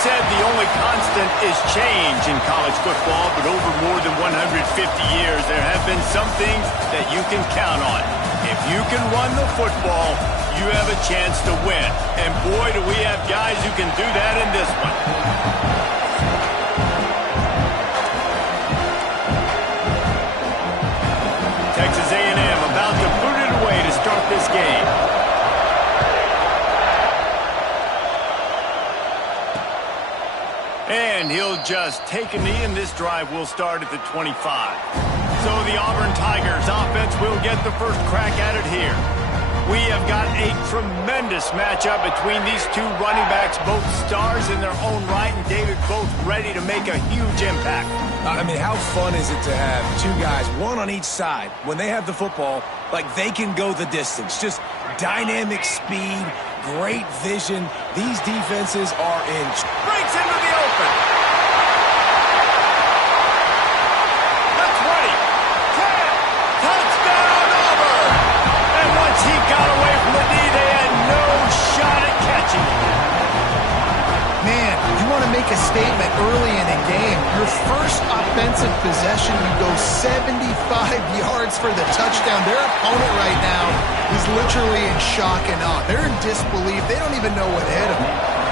said the only constant is change in college football, but over more than 150 years, there have been some things that you can count on. If you can run the football, you have a chance to win. And boy, do we have guys who can do that in this one. Texas A&M about to boot it away to start this game. And he'll just take a knee, and this drive will start at the 25. So the Auburn Tigers offense will get the first crack at it here. We have got a tremendous matchup between these two running backs, both stars in their own right, and David, both ready to make a huge impact. I mean, how fun is it to have two guys, one on each side, when they have the football, like they can go the distance. Just dynamic speed, great vision. These defenses are in. Breaks into the open. The 20, 10, touchdown Auburn. And once he got away from the knee, they had no shot at catching it. Man, you want to make a statement early in a game. Your first offensive possession, you go 75 yards for the touchdown. Their opponent right now is literally in shock and awe. They're in disbelief. They don't even know what hit them.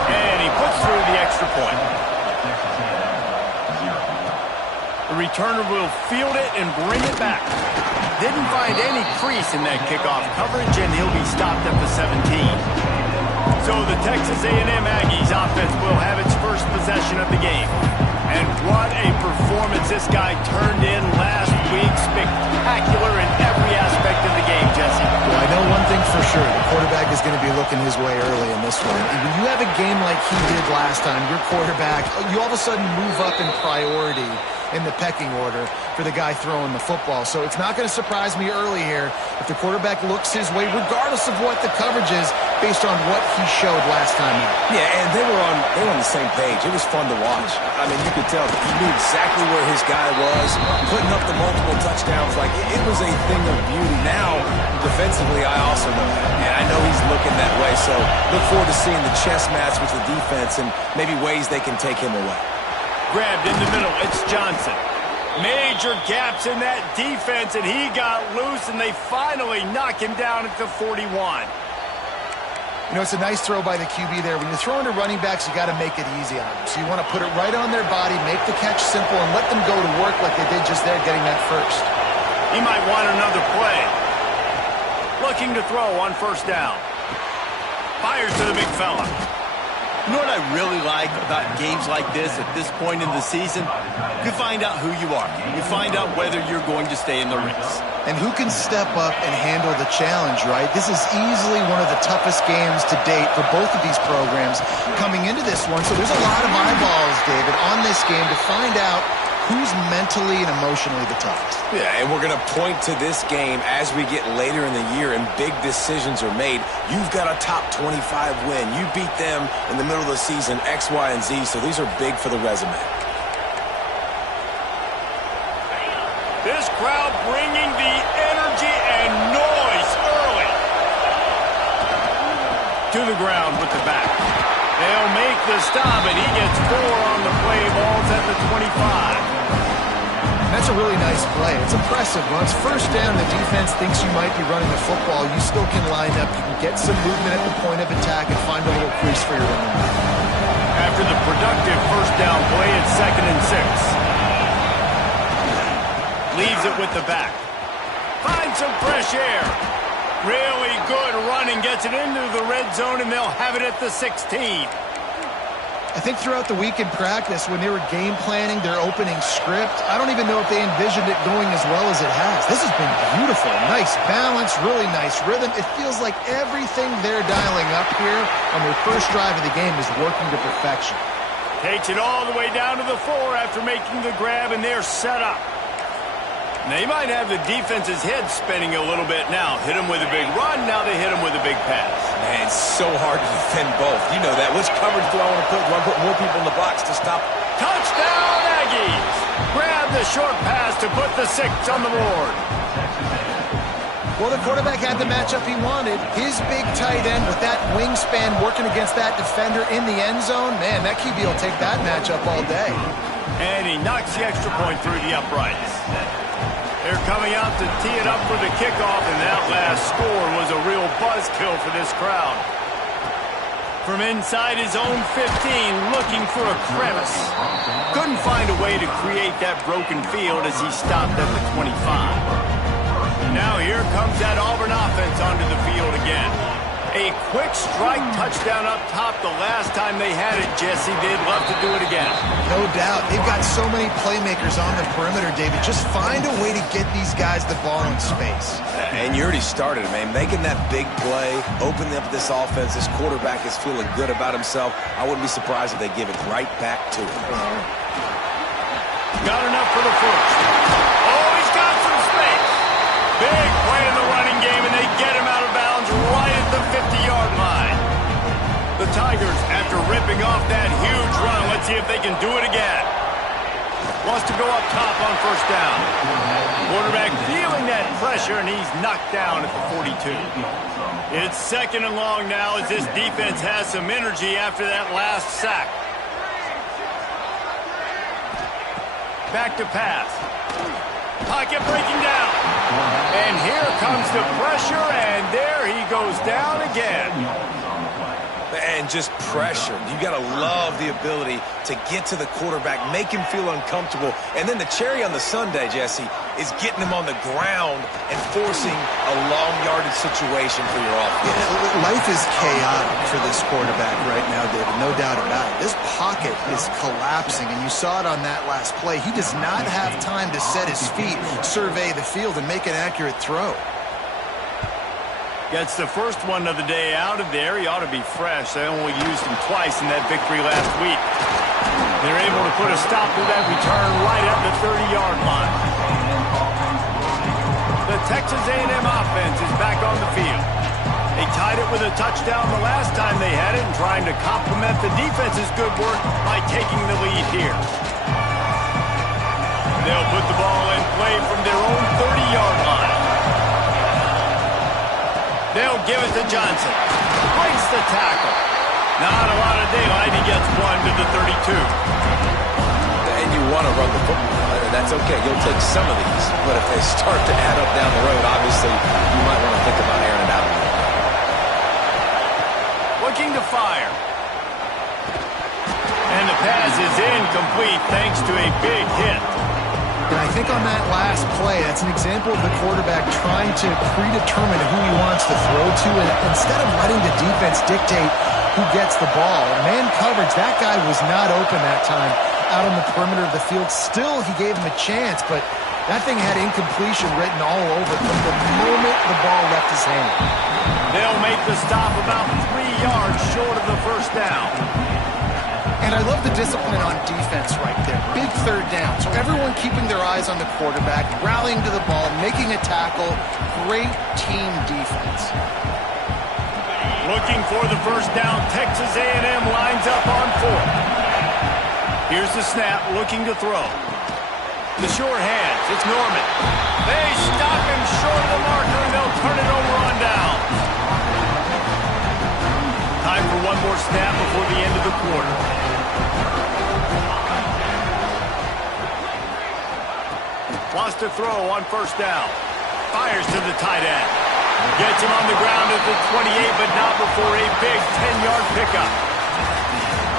And he puts through the extra point. The returner will field it and bring it back. Didn't find any crease in that kickoff coverage, and he'll be stopped at the 17. So the Texas A&M Aggies offense will have its first possession of the game. And what a performance this guy turned in last week. Spectacular in every aspect of the game, Jesse. Well, I know one thing for sure. The quarterback is going to be looking his way early in this one. And when you have a game like he did last time, your quarterback, you all of a sudden move up in priority in the pecking order for the guy throwing the football. So it's not going to surprise me early here if the quarterback looks his way, regardless of what the coverage is, based on what he showed last time out. Yeah, and they were on the same page. It was fun to watch. I mean, you could tell he knew exactly where his guy was, putting up the multiple touchdowns. Like, it was a thing of beauty. Now, defensively, I also know that. And I know he's looking that way. So look forward to seeing the chess match with the defense and maybe ways they can take him away. Grabbed in the middle, it's Johnson. Major gaps in that defense, and he got loose, and they finally knock him down at the 41. You know, it's a nice throw by the QB there. When you're throwing to running backs, you got to make it easy on them. So you want to put it right on their body, make the catch simple, and let them go to work like they did just there getting that first. He might want another play. Looking to throw on first down. Fires to the big fella. You know what I really like about games like this at this point in the season? You find out who you are. You find out whether you're going to stay in the race. And who can step up and handle the challenge, right? This is easily one of the toughest games to date for both of these programs coming into this one. So there's a lot of eyeballs, David, on this game to find out who's mentally and emotionally the toughest. Yeah, and we're going to point to this game as we get later in the year and big decisions are made. You've got a top 25 win. You beat them in the middle of the season, X, Y, and Z, so these are big for the resume. This crowd bringing the energy and noise early. To the ground with the back. They'll make the stop, and he gets 4 on the play. Ball's at the 25. That's a really nice play. It's impressive. When it's first down, the defense thinks you might be running the football. You still can line up. You can get some movement at the point of attack and find a little crease for your running back. After the productive first down play, it's 2nd and 6. Leaves it with the back. Finds some fresh air. Really good running. Gets it into the red zone, and they'll have it at the 16. I think throughout the week in practice, when they were game planning their opening script, I don't even know if they envisioned it going as well as it has. This has been beautiful. Nice balance, really nice rhythm. It feels like everything they're dialing up here on their first drive of the game is working to perfection. Takes it all the way down to the 4 after making the grab, and they're set up. They might have the defense's head spinning a little bit now. Hit him with a big run, now they hit him with a big pass. Man, it's so hard to defend both. You know that. Which coverage do I want to put? Do I put more people in the box to stop? Touchdown, Aggies! Grab the short pass to put the 6 on the board. Well, the quarterback had the matchup he wanted. His big tight end with that wingspan working against that defender in the end zone. Man, that QB will take that matchup all day. And he knocks the extra point through the uprights. They're coming out to tee it up for the kickoff, and that last score was a real buzzkill for this crowd. From inside his own 15, looking for a crevice. Couldn't find a way to create that broken field as he stopped at the 25. Now here comes that Auburn offense onto the field again. A quick strike touchdown up top the last time they had it, Jesse. They'd love to do it again. No doubt. They've got so many playmakers on the perimeter, David. Just find a way to get these guys the ball in space. And you already started, man. Making that big play, opening up this offense. This quarterback is feeling good about himself. I wouldn't be surprised if they give it right back to him. Got enough for the first. Oh, he's got some space. Big play in the running game, and they get him out of bounds right at the 50-yard line. The Tigers, after ripping off that huge run, let's see if they can do it again. Wants to go up top on first down. Quarterback feeling that pressure, and he's knocked down at the 42. It's second and long now as this defense has some energy after that last sack. Back to pass. Pocket breaking down. And here comes the pressure, and there he goes down again. And just pressure. You got to love the ability to get to the quarterback, make him feel uncomfortable. And then the cherry on the sundae, Jesse, is getting him on the ground and forcing a long yardage situation for your offense. Life is chaotic for this quarterback right now, David. No doubt about it. This pocket is collapsing, and you saw it on that last play. He does not have time to set his feet, survey the field, and make an accurate throw. Gets the first one of the day out of there. He ought to be fresh. They only used him twice in that victory last week. They're able to put a stop to that return right at the 30-yard line. The Texas A&M offense is back on the field. They tied it with a touchdown the last time they had it and trying to complement the defense's good work by taking the lead here. They'll put the ball in play from their own 30-yard line. They'll give it to Johnson. Breaks the tackle. Not a lot of daylight. He gets one to the 32. And you want to run the football. That's okay. You'll take some of these. But if they start to add up down the road, obviously, you might want to think about airing it out. Looking to fire. And the pass is incomplete thanks to a big hit. And I think on that last play, that's an example of the quarterback trying to predetermine who he wants to throw to, and instead of letting the defense dictate who gets the ball. Man coverage, that guy was not open that time out on the perimeter of the field. Still, he gave him a chance, but that thing had incompletion written all over it from the moment the ball left his hand. They'll make the stop about 3 yards short of the first down. And I love the discipline on defense right there. Big third down. So everyone keeping their eyes on the quarterback, rallying to the ball, making a tackle. Great team defense. Looking for the first down. Texas A&M lines up on fourth. Here's the snap, looking to throw. The short hands. It's Norman. They stop him short of the marker, and they'll turn it over on down. Time for one more snap before the end of the quarter. Wants to throw on first down. Fires to the tight end. Gets him on the ground at the 28, but not before a big 10-yard pickup.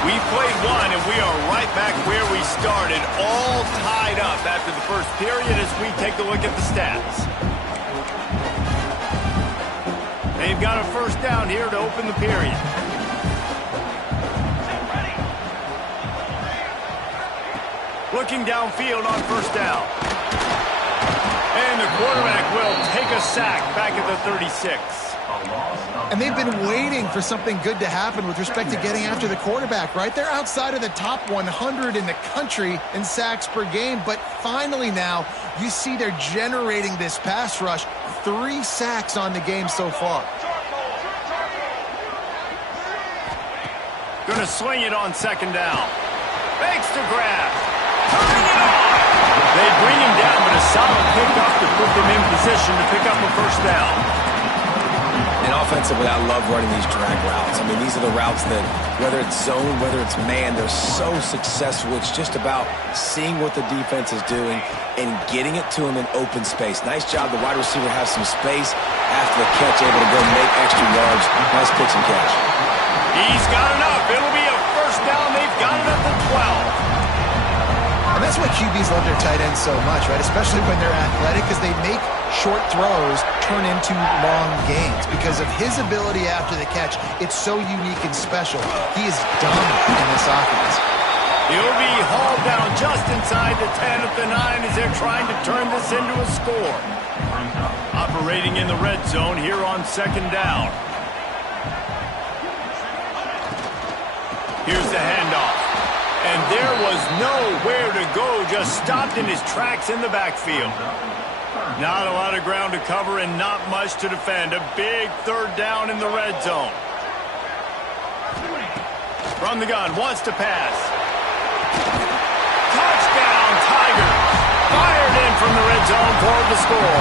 We played one, and we are right back where we started, all tied up after the first period as we take a look at the stats. They've got a first down here to open the period. Looking downfield on first down. And the quarterback will take a sack back at the 36. And they've been waiting for something good to happen with respect to getting after the quarterback, right? They're outside of the top 100 in the country in sacks per game, but finally now you see they're generating this pass rush. 3 sacks on the game so far. Going to sling it on second down. Fakes to grab. Turning it on. They bring him down, but a solid pickup to put them in position to pick up a first down. And offensively, I love running these drag routes. I mean, these are the routes that, whether it's zone, whether it's man, they're so successful. It's just about seeing what the defense is doing and getting it to them in open space. Nice job. The wide receiver has some space after the catch, able to go make extra yards. Nice pitch and catch. He's got enough. It'll be a first down. They've got it at the 12. And that's why QBs love their tight ends so much, right? Especially when they're athletic, because they make short throws turn into long gains. Because of his ability after the catch, it's so unique and special. He is dominant in this offense. He'll be hauled down just inside the 10 at the 9 as they're trying to turn this into a score. Operating in the red zone here on second down. Here's the handoff. And there was nowhere to go, just stopped in his tracks in the backfield. Not a lot of ground to cover and not much to defend. A big third down in the red zone. From the gun, wants to pass. Touchdown, Tigers. Fired in from the red zone for the score.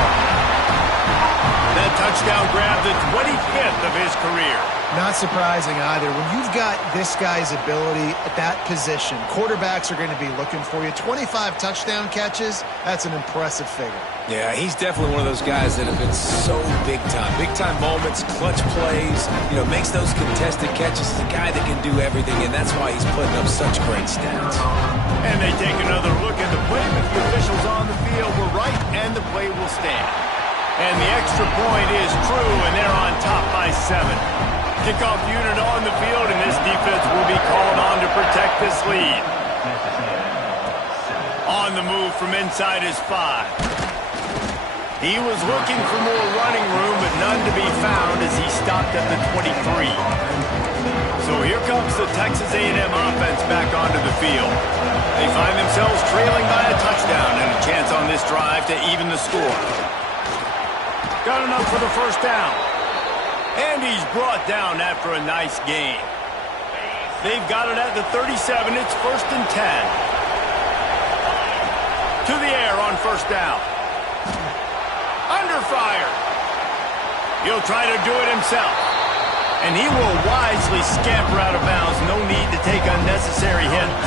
That touchdown grabbed the 25th of his career. Not surprising either. When you've got this guy's ability at that position, quarterbacks are going to be looking for you. 25 touchdown catches, that's an impressive figure. Yeah, he's definitely one of those guys that have been so big time. Big time moments, clutch plays, makes those contested catches. He's a guy that can do everything, and that's why he's putting up such great stats. And they take another look at the play, but the officials on the field were right, and the play will stand. And the extra point is true, and they're on top by 7. Kickoff unit on the field, and this defense will be called on to protect this lead. On the move from inside his 5. He was looking for more running room, but none to be found as he stopped at the 23. So here comes the Texas A&M offense back onto the field. They find themselves trailing by a touchdown and a chance on this drive to even the score. Got enough for the first down. And he's brought down after a nice gain. They've got it at the 37. It's 1st and 10. To the air on first down. Under fire. He'll try to do it himself. And he will wisely scamper out of bounds. No need to take unnecessary hits.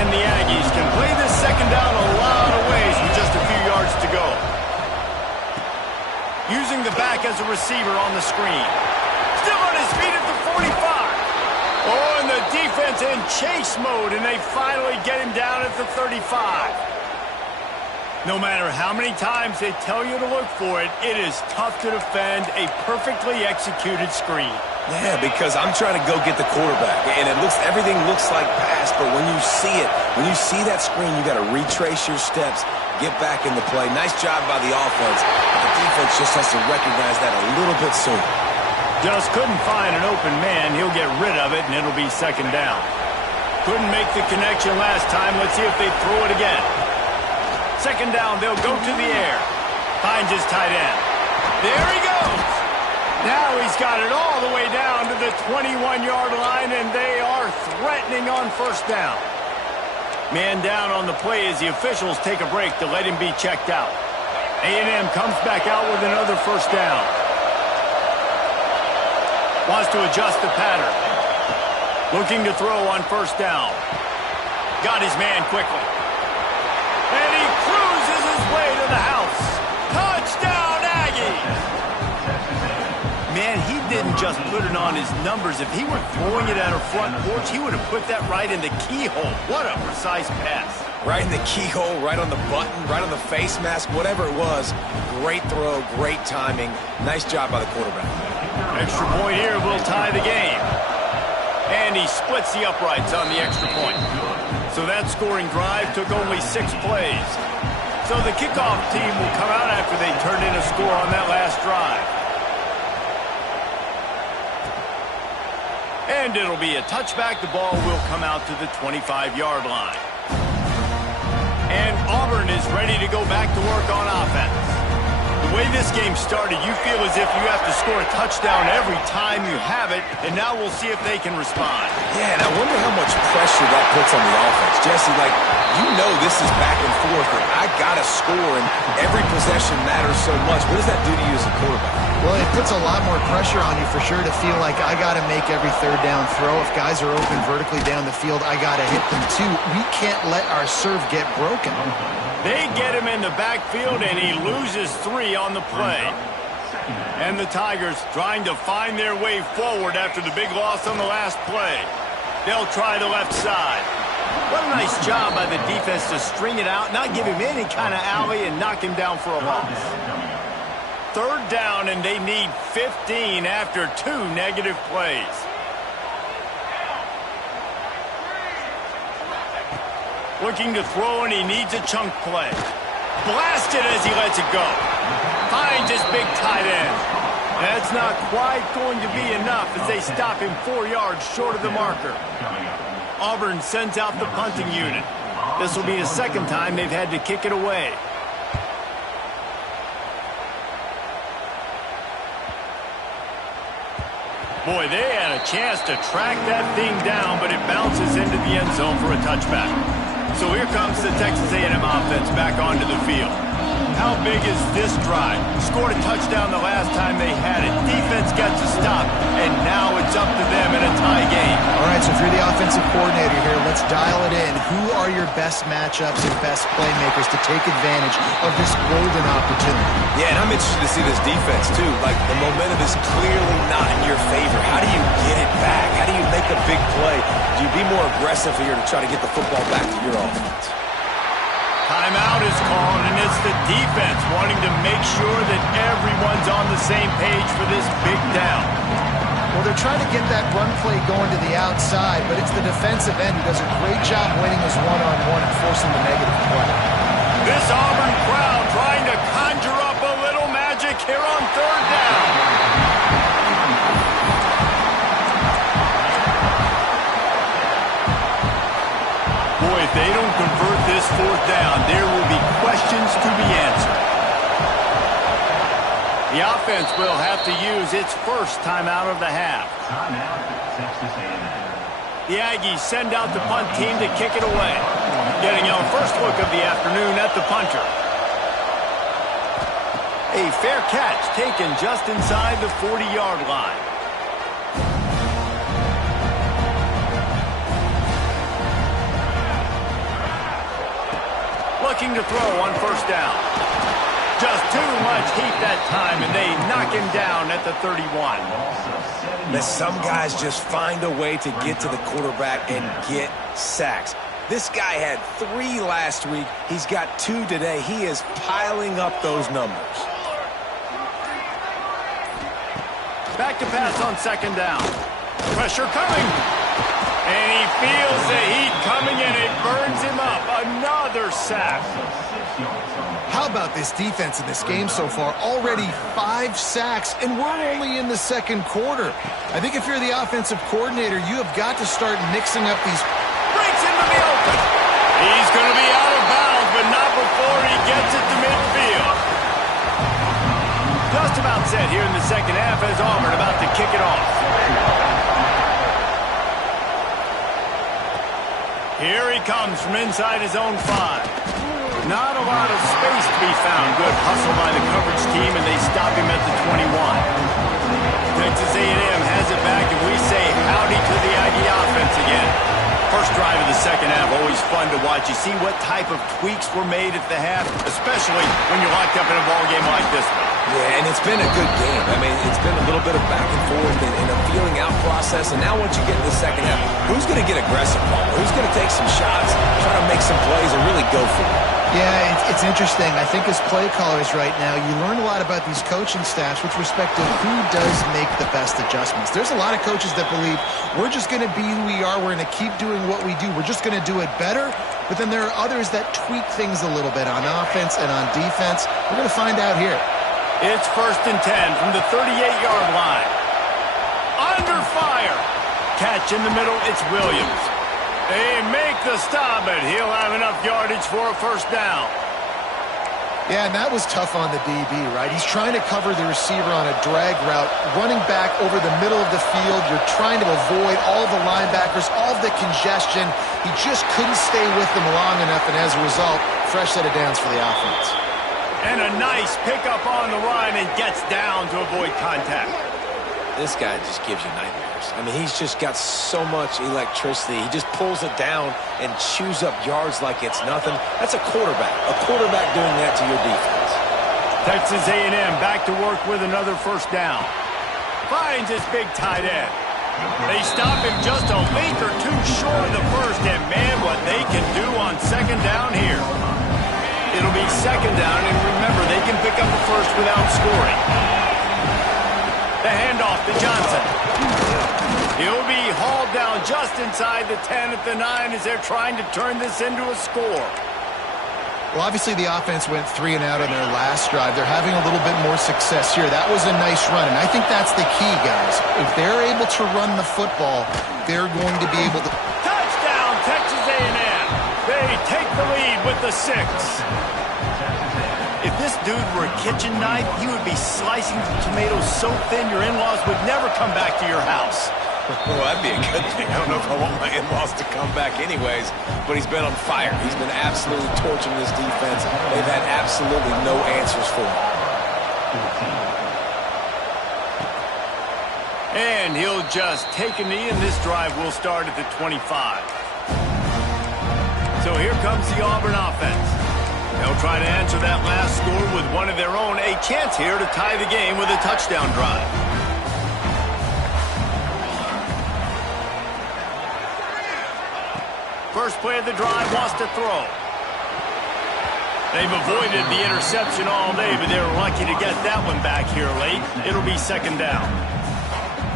And the Aggies can play this second down a lot of ways with just a few yards to go. Using the back as a receiver on the screen. Still on his feet at the 45. Oh, and the defense in chase mode, and they finally get him down at the 35. No matter how many times they tell you to look for it, it is tough to defend a perfectly executed screen. Yeah, because I'm trying to go get the quarterback, and everything looks like pass, but when you see that screen, you got to retrace your steps, get back in the play. Nice job by the offense. The defense just has to recognize that a little bit sooner. Just couldn't find an open man. He'll get rid of it, and it'll be second down. Couldn't make the connection last time. Let's see if they throw it again. Second down, they'll go to the air. Finds his tight end. There he goes. Now he's got it all the way down to the 21-yard line, and they are threatening on first down. Man down on the play as the officials take a break to let him be checked out. A&M comes back out with another first down. Wants to adjust the pattern. Looking to throw on first down. Got his man quickly. And he cruises his way to the house. Touchdown, Aggies! Man, he didn't just put it on his numbers. If he were throwing it at a front porch, he would have put that right in the keyhole. What a precise pass. Right in the keyhole, right on the button, right on the face mask, whatever it was. Great throw, great timing. Nice job by the quarterback. Extra point here will tie the game. And he splits the uprights on the extra point. So that scoring drive took only 6 plays. So the kickoff team will come out after they turned in a score on that last drive. And it'll be a touchback. The ball will come out to the 25-yard line. And Auburn is ready to go back to work on offense. The way this game started, you feel as if you have to score a touchdown every time you have it, and now we'll see if they can respond. Yeah, and I wonder how much pressure that puts on the offense. Jesse, like, you know this is back and forth, and I got to score, and every possession matters so much. What does that do to you as a quarterback? Well, it puts a lot more pressure on you for sure to feel like I got to make every third down throw. If guys are open vertically down the field, I got to hit them too. We can't let our serve get broken. They get him in the backfield, and he loses 3 on the play. And the Tigers trying to find their way forward after the big loss on the last play. They'll try the left side. What a nice job by the defense to string it out, not give him any kind of alley, and knock him down for a loss. 3rd down, and they need 15 after 2 negative plays. Looking to throw, and he needs a chunk play. Blasted as he lets it go. Finds his big tight end. That's not quite going to be enough as they stop him 4 yards short of the marker. Auburn sends out the punting unit. This will be the 2nd time they've had to kick it away. Boy, they had a chance to track that thing down, but it bounces into the end zone for a touchback. So here comes the Texas A&M offense back onto the field. How big is this drive? Scored a touchdown the last time they had it. Defense gets a stop, and now it's up to them in a tie game. All right, so if you're the offensive coordinator here, let's dial it in. Who are your best matchups and best playmakers to take advantage of this golden opportunity? Yeah, and I'm interested to see this defense, too. Like, the momentum is clearly not in your favor. How do you get it back? How do you make a big play? Do you be more aggressive here to try to get the football back to your offense? Timeout is called, and it's the defense wanting to make sure that everyone's on the same page for this big down. Well, they're trying to get that run play going to the outside, but it's the defensive end who does a great job winning his one-on-one and forcing the negative play. This Auburn crowd trying to conjure up a little magic here on 3rd down. Boy, if they don't convert this 4th down, there will be questions to be answered. The offense will have to use its first timeout of the half. The Aggies send out the punt team to kick it away. Getting our first look of the afternoon at the punter. A fair catch taken just inside the 40-yard line. Looking to throw on 1st down. Just too much heat that time, and they knock him down at the 31. That some guys just find a way to get to the quarterback and get sacks. This guy had 3 last week. He's got 2 today. He is piling up those numbers. Back to pass on 2nd down. Pressure coming. And he feels the heat coming, and it burns him up. Another sack. How about this defense in this game so far? Already 5 sacks, and we're only in the 2nd quarter. I think if you're the offensive coordinator, you have got to start mixing up these. Breaks into the open. He's going to be out of bounds, but not before he gets it to midfield. Just about set here in the 2nd half as Auburn about to kick it off. Here he comes from inside his own 5. Not a lot of space to be found. Good hustle by the coverage team, and they stop him at the 21. Texas A&M has it back, and we say howdy to the Aggie offense again. First drive of the 2nd half, always fun to watch. You see what type of tweaks were made at the half, especially when you're locked up in a ball game like this one. Yeah, and it's been a good game. I mean, it's been a little bit of back and forth and a feeling out process. And now once you get in the 2nd half, who's going to get aggressive, Paul? Who's going to take some shots, try to make some plays, and really go for it? Yeah, it's interesting. I think as play callers right now, you learn a lot about these coaching staffs with respect to who does make the best adjustments. There's a lot of coaches that believe we're just going to be who we are. We're going to keep doing what we do. We're just going to do it better. But then there are others that tweak things a little bit on offense and on defense. We're going to find out here. It's 1st and 10 from the 38-yard line. Under fire. Catch in the middle. It's Williams. They make the stop, but he'll have enough yardage for a 1st down. Yeah, and that was tough on the DB, right? He's trying to cover the receiver on a drag route, running back over the middle of the field. You're trying to avoid all the linebackers, all the congestion. He just couldn't stay with them long enough, and as a result, fresh set of downs for the offense. And a nice pickup on the run and gets down to avoid contact. This guy just gives you nightmares. I mean, he's just got so much electricity. He just pulls it down and chews up yards like it's nothing. That's a quarterback. A quarterback doing that to your defense. Texas A&M back to work with another first down. Finds his big tight end. They stop him just a length or two short of the first, and man, what they can do on second down here. It'll be second down, and remember, they can pick up a first without scoring. The handoff to Johnson. He'll be hauled down just inside the 10 at the 9 as they're trying to turn this into a score. Well, obviously the offense went 3 and out on their last drive. They're having a little bit more success here. That was a nice run, and I think that's the key, guys. If they're able to run the football, they're going to be able to... Touchdown, Texas A&M. They take the lead with the 6. If this dude were a kitchen knife, he would be slicing the tomatoes so thin your in-laws would never come back to your house. Well, that'd be a good thing. I don't know if I want my in-laws to come back anyways, but he's been on fire. He's been absolutely torching this defense. They've had absolutely no answers for him. And he'll just take a knee, and this drive will start at the 25. So here comes the Auburn offense. They'll try to answer that last score with one of their own. A chance here to tie the game with a touchdown drive. First play of the drive wants to throw. They've avoided the interception all day, but they were lucky to get that one back here late. It'll be second down.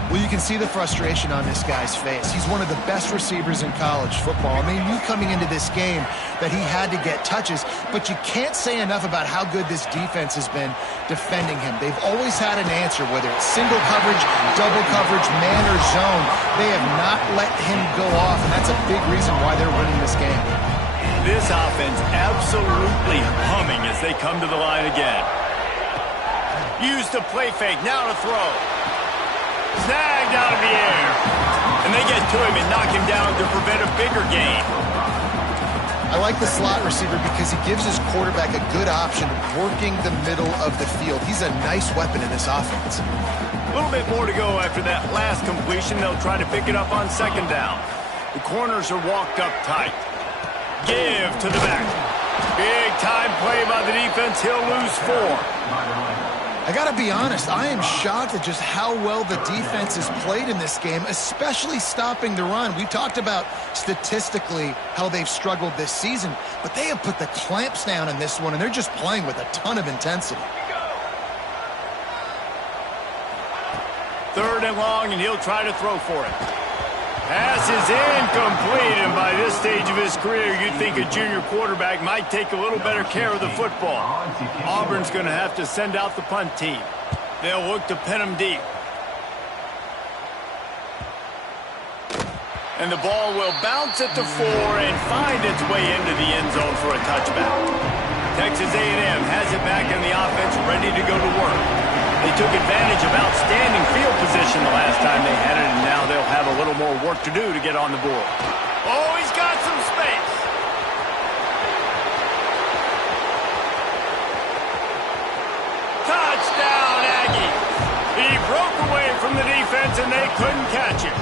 Well, you can see the frustration on this guy's face. He's one of the best receivers in college football. I mean, knew coming into this game that he had to get touches, but you can't say enough about how good this defense has been defending him. They've always had an answer, whether it's single coverage, double coverage, man or zone. They have not let him go off, and that's a big reason why they're winning this game. This offense absolutely humming as they come to the line again. Use the play fake, now to throw. Snagged out of the air. And they get to him and knock him down to prevent a bigger gain. I like the slot receiver because he gives his quarterback a good option working the middle of the field. He's a nice weapon in this offense. A little bit more to go after that last completion. They'll try to pick it up on second down. The corners are walked up tight. Give to the back. Big time play by the defense. He'll lose 4. I got to be honest, I am shocked at just how well the defense has played in this game, especially stopping the run. We talked about statistically how they've struggled this season, but they have put the clamps down in this one, and they're just playing with a ton of intensity. Third and long, and he'll try to throw for it. Pass is incomplete, and by this stage of his career, you'd think a junior quarterback might take a little better care of the football. Auburn's going to have to send out the punt team. They'll look to pin him deep. And the ball will bounce at the 4 and find its way into the end zone for a touchback. Texas A&M has it back in the offense, ready to go to work. They took advantage of outstanding field position the last time they had it, and now they'll have a little more work to do to get on the board. Oh, he's got some space. Touchdown, Aggies. He broke away from the defense, and they couldn't catch it.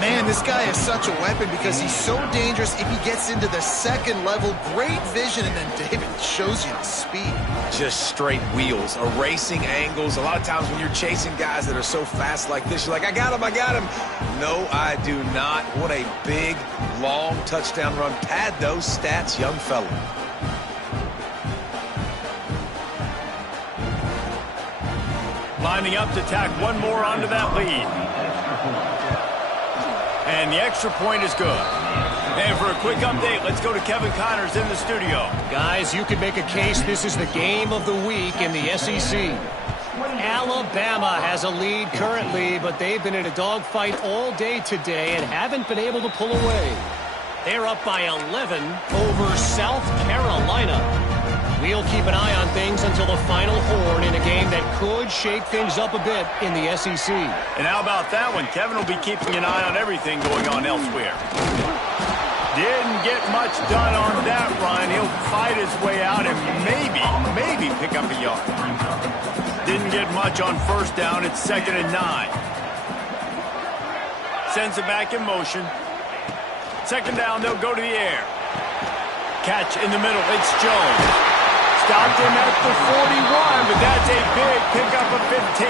Man, this guy is such a weapon because he's so dangerous if he gets into the second level. Great vision, and then David shows you the speed. Just straight wheels, erasing angles. A lot of times when you're chasing guys that are so fast like this, you're like, I got him, I got him. No, I do not. What a big, long touchdown run. Pad those stats, young fella. Lining up to tack one more onto that lead. And the extra point is good. And for a quick update, let's go to Kevin Connors in the studio. Guys, you could make a case this is the game of the week in the SEC. Alabama has a lead currently, but they've been in a dogfight all day today and haven't been able to pull away. They're up by 11 over South Carolina. We'll keep an eye on things until the final horn in a game that could shake things up a bit in the SEC. And how about that one? Kevin will be keeping an eye on everything going on elsewhere. Didn't get much done on that run. He'll fight his way out and maybe pick up a yard. Didn't get much on first down. It's 2nd and 9. Sends it back in motion. 2nd down, they'll go to the air. Catch in the middle. It's Jones. Stopped him at the 41, but that's a big pickup of 15.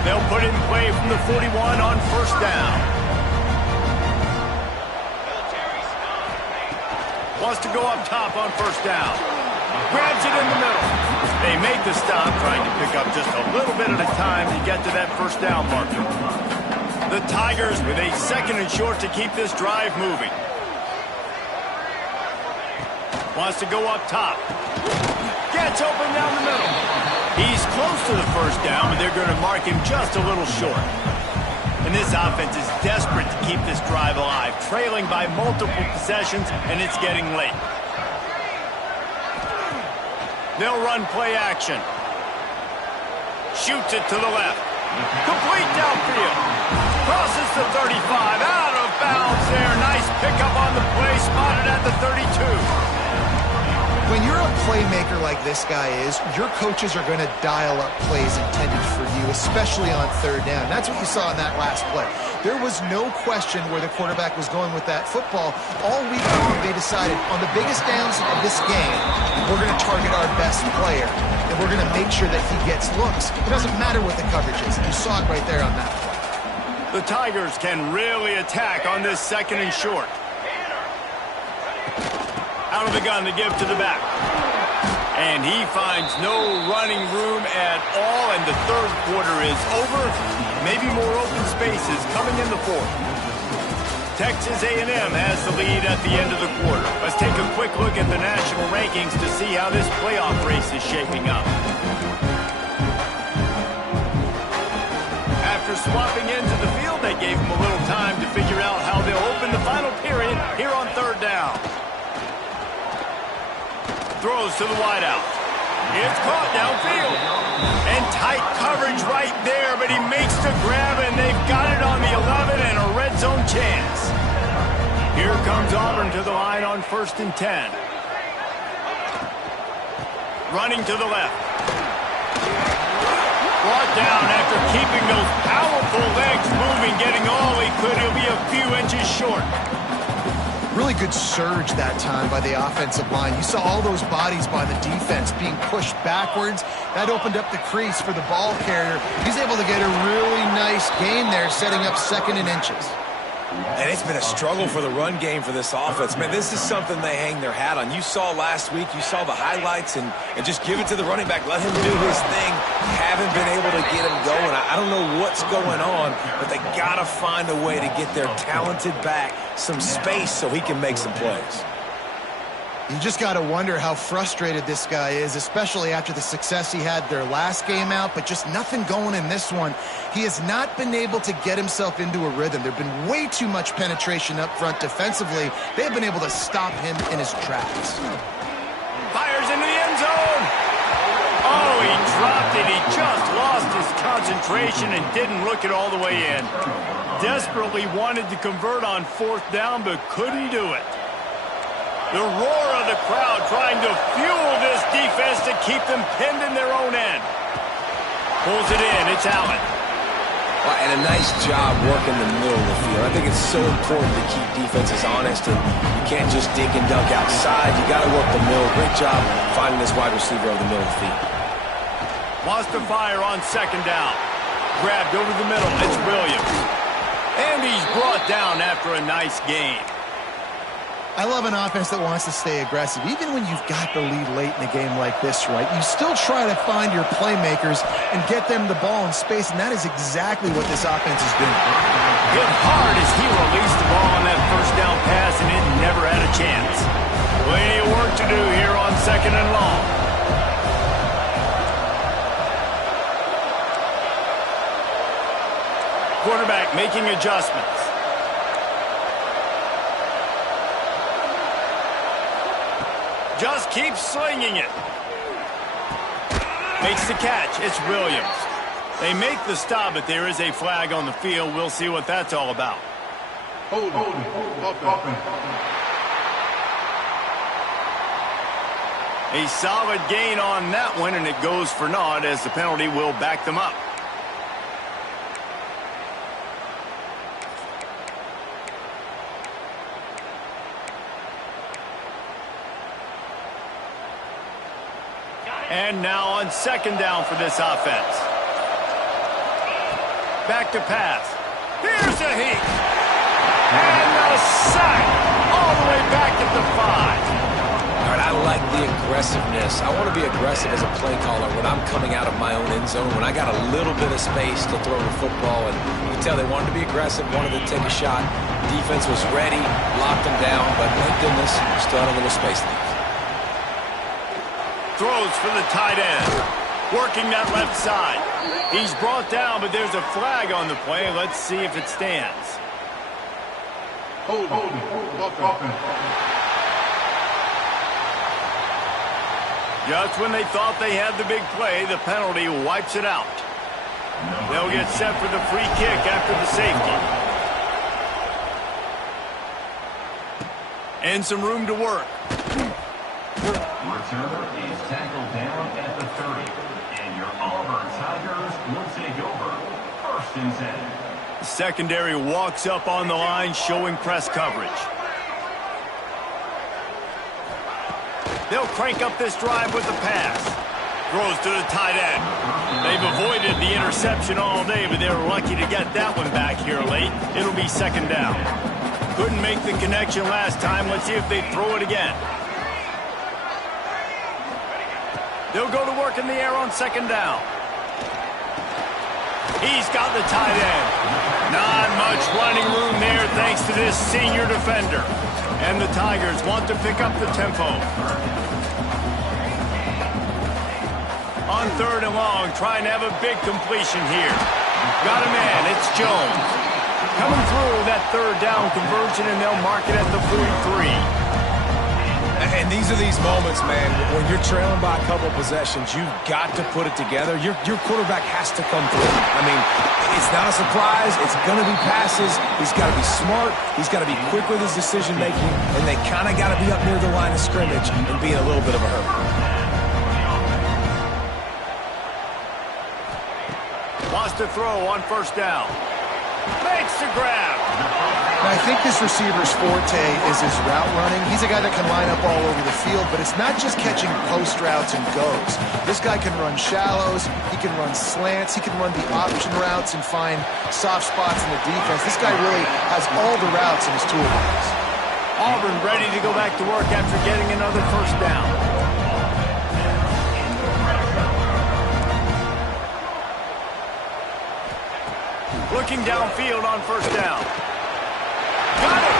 They'll put it in play from the 41 on first down. Wants to go up top on first down. Grabs it in the middle. They make the stop, trying to pick up just a little bit at a time to get to that first down marker. The Tigers with a 2nd and short to keep this drive moving. Wants to go up top. Gets open down the middle. He's close to the first down, but they're going to mark him just a little short. And this offense is desperate to keep this drive alive, trailing by multiple possessions, and it's getting late. They'll run play action. Shoots it to the left. Complete downfield. Crosses the 35. Out of bounds there. Nice pickup on the play. Spotted at the 32. When you're a playmaker like this guy is, your coaches are going to dial up plays intended for you, especially on 3rd down. That's what you saw in that last play. There was no question where the quarterback was going with that football. All week long, they decided on the biggest downs of this game, we're going to target our best player, and we're going to make sure that he gets looks. It doesn't matter what the coverage is. You saw it right there on that play. The Tigers can really attack on this 2nd and short. Out of the gun to give to the back. And he finds no running room at all, and the 3rd quarter is over. Maybe more open spaces coming in the 4th. Texas A&M has the lead at the end of the quarter. Let's take a quick look at the national rankings to see how this playoff race is shaping up. After swapping into the field, they gave him a little time to figure out how they'll open the final period here on 3rd down. Throws to the wideout. It's caught downfield. And tight coverage right there, but he makes the grab, and they've got it on the 11 and a red zone chance. Here comes Auburn to the line on 1st and 10. Running to the left. Brought down after keeping those powerful legs moving, getting all he could. He'll be a few inches short. Really good surge that time by the offensive line. You saw all those bodies by the defense being pushed backwards. That opened up the crease for the ball carrier. He's able to get a really nice gain there, setting up 2nd and inches. And it's been a struggle for the run game for this offense. Man, this is something they hang their hat on. You saw last week, you saw the highlights, and just give it to the running back. Let him do his thing. Haven't been able to get him going. I don't know what's going on, but they got to find a way to get their talented back some space so he can make some plays. You just got to wonder how frustrated this guy is, especially after the success he had their last game out, but just nothing going in this one. He has not been able to get himself into a rhythm. There have been way too much penetration up front defensively. They've been able to stop him in his tracks. Fires into the end zone. Oh, he dropped it. He just lost his concentration and didn't look it all the way in. Desperately wanted to convert on 4th down, but couldn't do it. The roar of the crowd trying to fuel this defense to keep them pinned in their own end. Pulls it in. It's Allen. Well, and a nice job working the middle of the field. I think it's so important to keep defenses honest, and you can't just dink and dunk outside. You got to work the middle. Great job finding this wide receiver over the middle of the field. Wants to fire on 2nd down. Grabbed over the middle. It's Williams. And he's brought down after a nice gain. I love an offense that wants to stay aggressive. Even when you've got the lead late in a game like this, right, you still try to find your playmakers and get them the ball in space, and that is exactly what this offense is doing. Hit hard as he released the ball on that first down pass, and it never had a chance. Plenty of work to do here on 2nd and long. Quarterback making adjustments. Just keep slinging it. Makes the catch. It's Williams. They make the stop, but there is a flag on the field. We'll see what that's all about. Hold. A solid gain on that one, and it goes for naught as the penalty will back them up. And now on second down for this offense. Back to pass. Here's a heat. And a sack all the way back at the 5. All right, I like the aggressiveness. I want to be aggressive as a play caller when I'm coming out of my own end zone, when I got a little bit of space to throw the football. And you can tell they wanted to be aggressive, wanted to take a shot. Defense was ready, locked them down, but thank goodness, still had a little space left. Throws for the tight end. Working that left side. He's brought down, but there's a flag on the play. Let's see if it stands. Hold. Just when they thought they had the big play, the penalty wipes it out. They'll get set for the free kick after the safety. And some room to work. Returner is tackled down at the 30. And your Auburn Tigers will take over 1st and 10. The secondary walks up on the line, showing press coverage. They'll crank up this drive with the pass. Throws to the tight end. They've avoided the interception all day, but they're lucky to get that one back here late. It'll be second down. Couldn't make the connection last time. Let's see if they throw it again. They'll go to work in the air on second down. He's got the tight end. Not much running room there thanks to this senior defender. And the Tigers want to pick up the tempo. On third and long, trying to have a big completion here. Got a man, it's Jones. Coming through that third down conversion, and they'll mark it at the 43. And these are these moments, man, when you're trailing by a couple of possessions, you've got to put it together. Your quarterback has to come through. I mean, it's not a surprise. It's going to be passes. He's got to be smart. He's got to be quick with his decision-making, and they kind of got to be up near the line of scrimmage and be in a little bit of a hurry. Wants to throw on first down. Makes the grab. I think this receiver's forte is his route running. He's a guy that can line up all over the field, but it's not just catching post routes and goes. This guy can run shallows, he can run slants, he can run the option routes and find soft spots in the defense. This guy really has all the routes in his toolbox. Auburn ready to go back to work after getting another first down. Looking downfield on first down. Got it!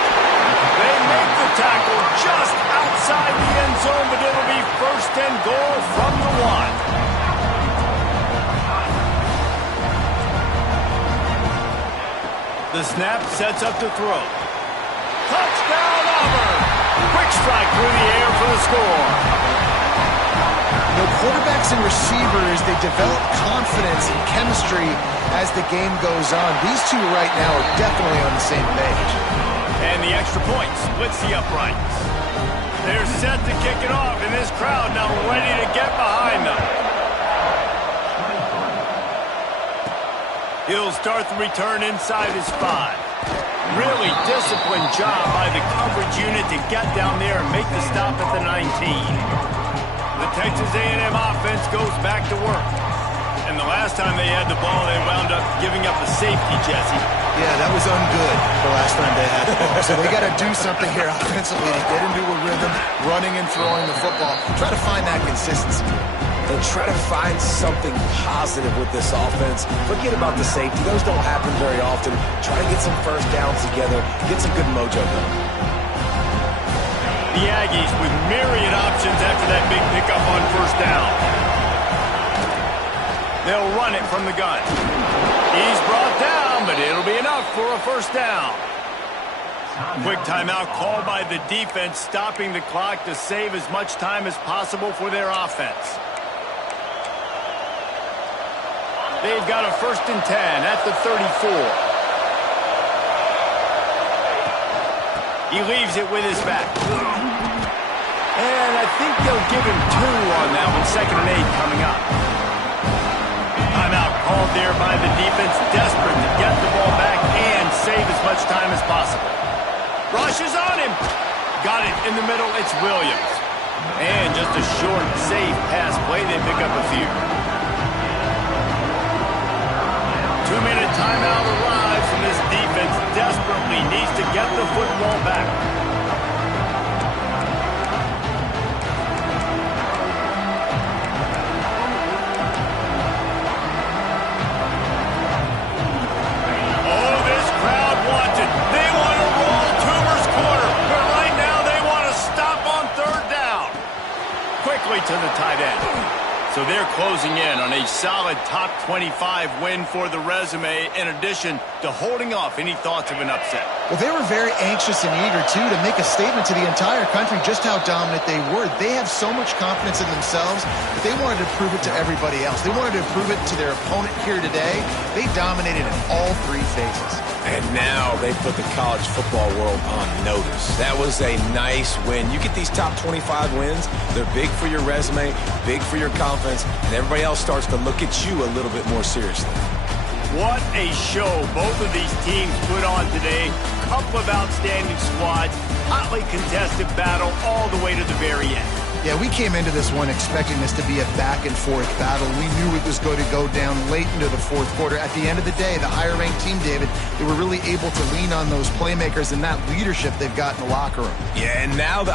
They make the tackle just outside the end zone, but it'll be first and goal from the 1. The snap sets up to throw. Touchdown, Auburn! Quick strike through the air for the score. You know, quarterbacks and receivers, they develop confidence and chemistry as the game goes on. These two right now are definitely on the same page. And the extra point splits the uprights. They're set to kick it off, and this crowd now ready to get behind them. He'll start the return inside his 5. Really disciplined job by the coverage unit to get down there and make the stop at the 19. The Texas A&M offense goes back to work. And the last time they had the ball, they wound up giving up a safety, Jesse. Yeah, that was ungood the last time they had the ball. So they got to do something here offensively to get into a rhythm, running and throwing the football. Try to find that consistency. And try to find something positive with this offense. Forget about the safety. Those don't happen very often. Try to get some first downs together. Get some good mojo going. The Aggies with myriad options after that big pickup on first down. They'll run it from the gun. He's brought down, but it'll be enough for a first down. Quick timeout called by the defense, stopping the clock to save as much time as possible for their offense. They've got a 1st and 10 at the 34. He leaves it with his back. And I think they'll give him 2 on that one. 2nd and 8 coming up. Timeout called there by the defense, desperate to get the ball back and save as much time as possible. Rushes on him. Got it in the middle. It's Williams. And just a short, safe pass play. They pick up a few. 2-minute timeout arrives, and this defense desperately needs to get the football back. Oh, this crowd wants it. They want to roll Toomer's corner, but right now they want to stop on 3rd down. Quickly to the tight end. So they're closing in on a solid top 25 win for the resume, in addition to holding off any thoughts of an upset. Well, they were very anxious and eager, too, to make a statement to the entire country just how dominant they were. They have so much confidence in themselves that they wanted to prove it to everybody else. They wanted to prove it to their opponent here today. They dominated in all 3 phases. And now they put the college football world on notice. That was a nice win. You get these top 25 wins, they're big for your resume, big for your confidence, and everybody else starts to look at you a little bit more seriously. What a show both of these teams put on today. Couple of outstanding squads, hotly contested battle all the way to the very end. Yeah, we came into this one expecting this to be a back-and-forth battle. We knew it was going to go down late into the 4th quarter. At the end of the day, the higher-ranked team, David, they were really able to lean on those playmakers and that leadership they've got in the locker room. Yeah, and now the